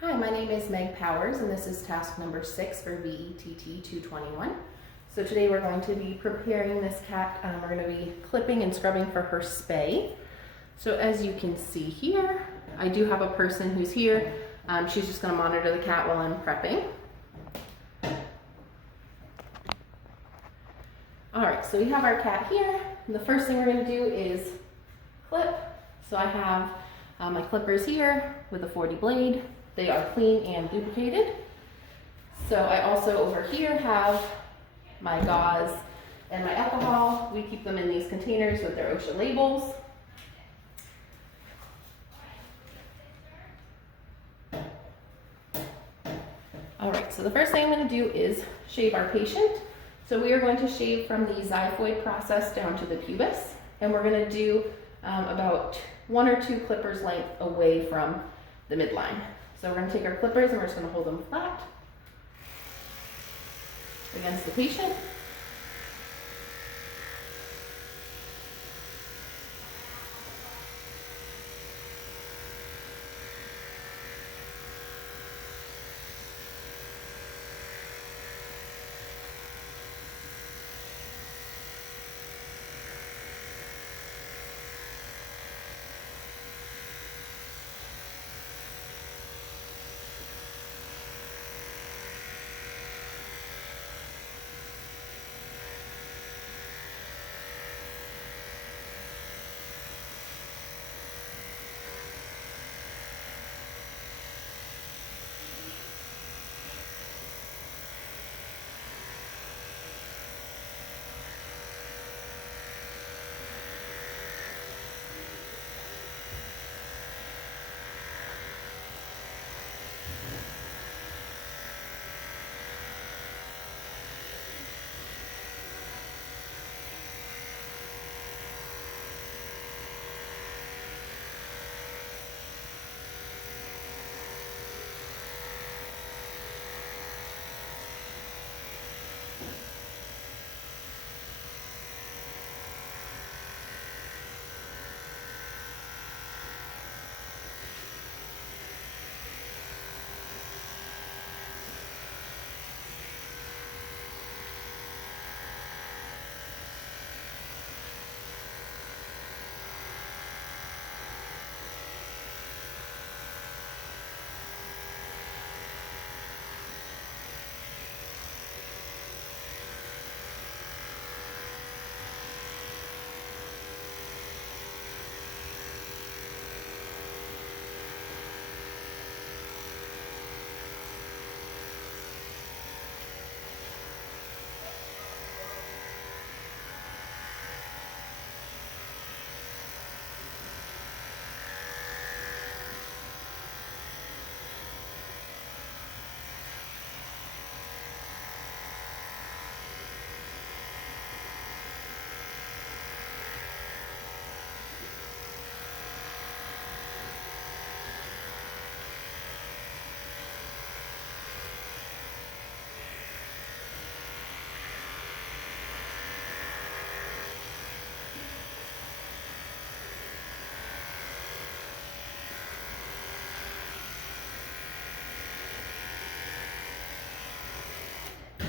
Hi, my name is Meg Powers and this is task number 6 for VETT 221. So today we're going to be preparing this cat. We're going to be clipping and scrubbing for her spay. So as you can see here, I do have a person who's here. She's just going to monitor the cat while I'm prepping. Alright, so we have our cat here. The first thing we're going to do is clip. So I have my clippers here with a 40 blade. They are clean and lubricated. So I also over here have my gauze and my alcohol. We keep them in these containers with their OSHA labels. All right, so the first thing I'm going to do is shave our patient. So we are going to shave from the xiphoid process down to the pubis, and we're going to do about 1 or 2 clippers length away from the midline. So we're going to take our clippers and we're just going to hold them flat against the patient.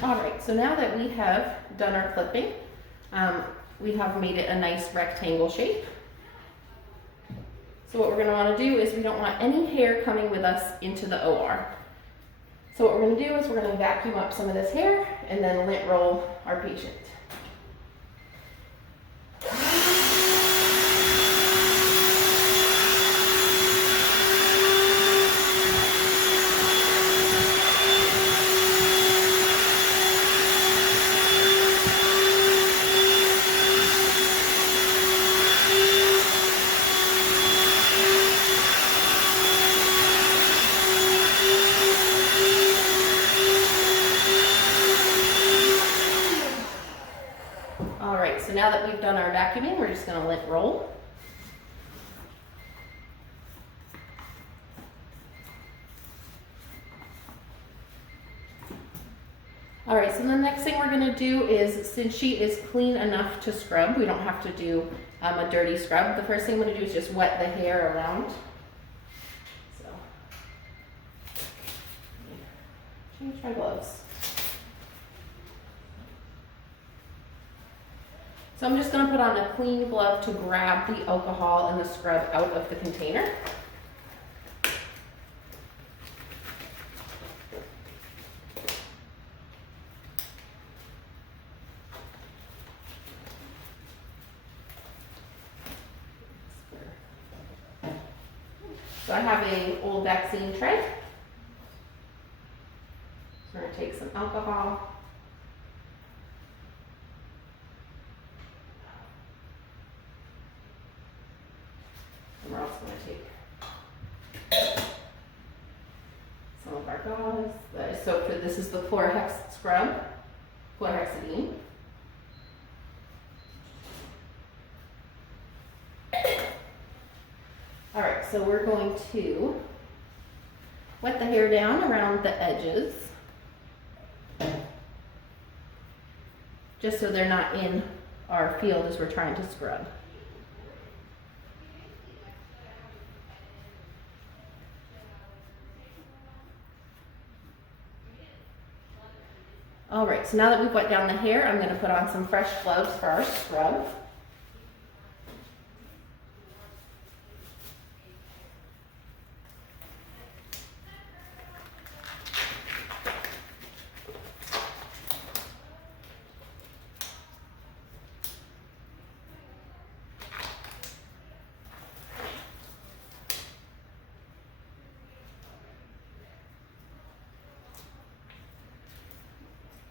All right, so now that we have done our clipping, we have made it a nice rectangle shape. So what we're going to want to do is we don't want any hair coming with us into the OR. So what we're going to do is we're going to vacuum up some of this hair and then lint roll our patient. So now that we've done our vacuuming, we're just going to lint roll. All right, so the next thing we're going to do is, since she is clean enough to scrub, we don't have to do a dirty scrub. The first thing I'm going to do is just wet the hair around. So change my gloves. So I'm just going to put on a clean glove to grab the alcohol and the scrub out of the container. So I have an old vaccine tray. So we're going to take some alcohol. And we're also going to take some of our gauze that I soaked with. This is the Chlorhex scrub, chlorhexidine. All right, so we're going to wet the hair down around the edges, just so they're not in our field as we're trying to scrub. All right, so now that we've wet down the hair, I'm going to put on some fresh gloves for our scrub.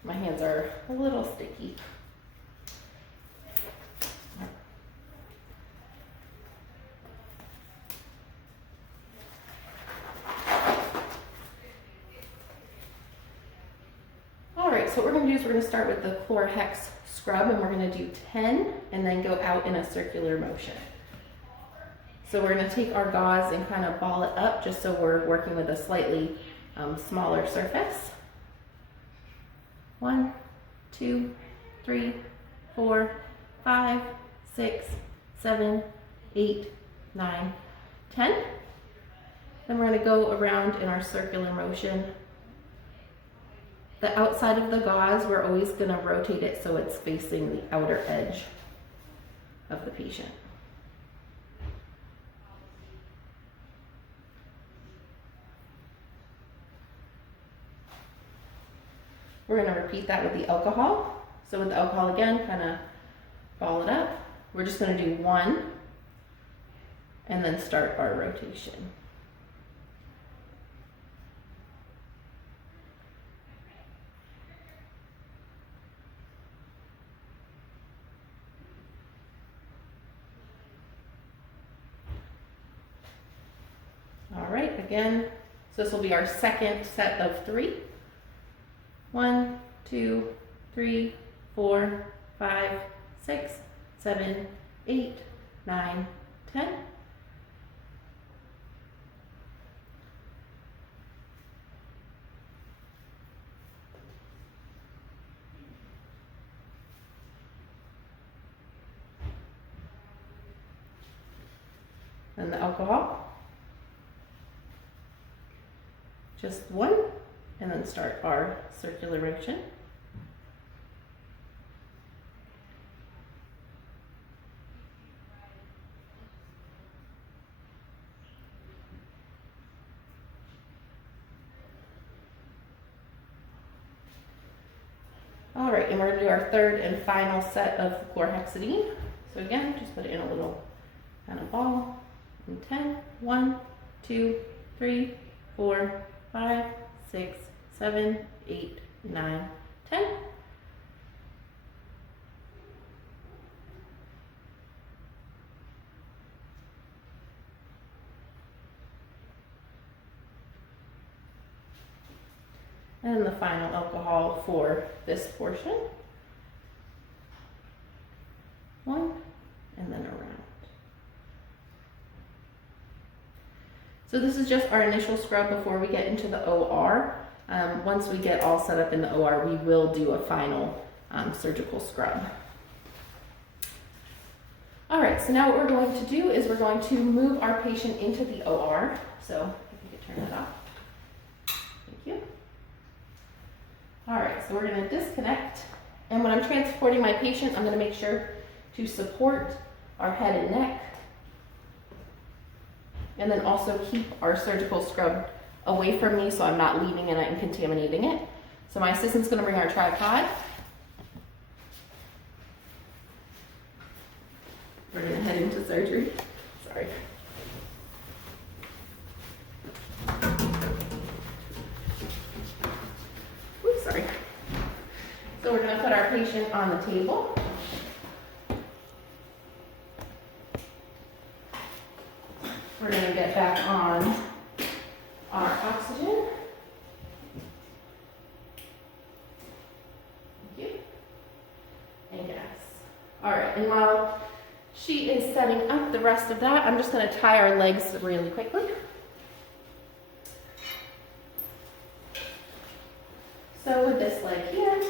My hands are a little sticky. All right, so what we're going to do is we're going to start with the Chlorhex scrub, and we're going to do 10 and then go out in a circular motion. So we're going to take our gauze and kind of ball it up just so we're working with a slightly smaller surface. 1, 2, 3, 4, 5, 6, 7, 8, 9, 10. Then we're going to go around in our circular motion. The outside of the gauze, we're always going to rotate it so it's facing the outer edge of the patient. We're going to repeat that with the alcohol. So with the alcohol again, kind of ball it up. We're just going to do 1 and then start our rotation. All right, again, so this will be our second set of 3. 1, 2, 3, 4, 5, 6, 7, 8, 9, 10. And the alcohol. Just 1. And then start our circular motion. All right, and we're going to do our third and final set of chlorhexidine. So again, just put it in a little kind of ball. And 10, 1, 2, 3, 4, 5, 6, 7, 8, 9, 10. And the final alcohol for this portion. 1 and then around. So this is just our initial scrub before we get into the OR. Once we get all set up in the OR, we will do a final surgical scrub. All right, so now what we're going to do is we're going to move our patient into the OR. So if you could turn that off. Thank you. so we're gonna disconnect. And when I'm transporting my patient, I'm gonna make sure to support our head and neck. And then also keep our surgical scrub away from me so I'm not leaving it and contaminating it. So my assistant's gonna bring our tripod. We're gonna head into surgery. Sorry. Oops, sorry. So we're gonna put our patient on the table. We're gonna get back on our oxygen. Thank you. And gas. All right, and while she is setting up the rest of that, I'm just gonna tie our legs really quickly. So with this leg here,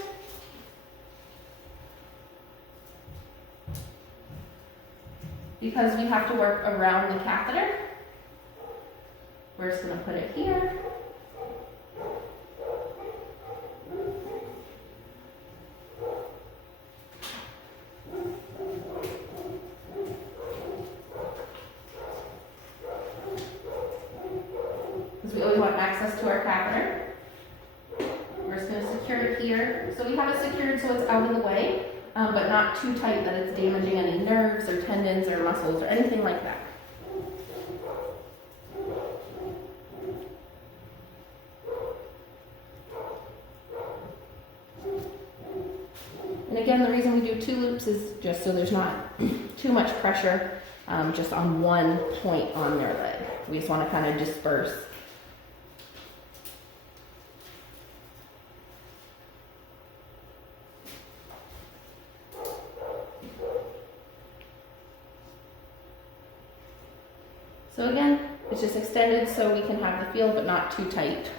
because we have to work around the catheter, we're just gonna put it here. Because we always want access to our catheter. We're just gonna secure it here. So we have it secured so it's out of the way, but not too tight that it's damaging any nerves or tendons or muscles or anything like that. And again, the reason we do 2 loops is just so there's not too much pressure just on one point on their leg. We just want to kind of disperse. So again, it's just extended so we can have the feel, but not too tight.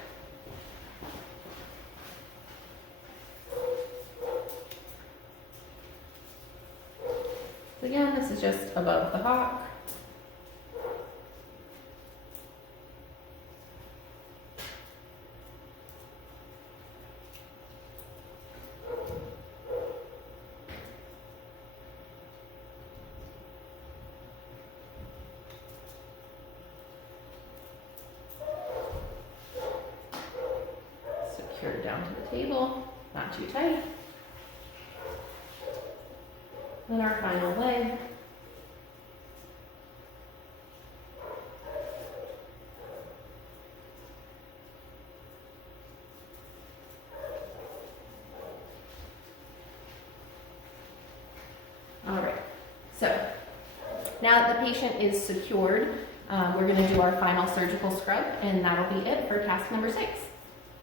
So again, this is just above the hock. Secure down to the table, not too tight. Then our final leg. All right, so now that the patient is secured, we're going to do our final surgical scrub, and that'll be it for task number 6.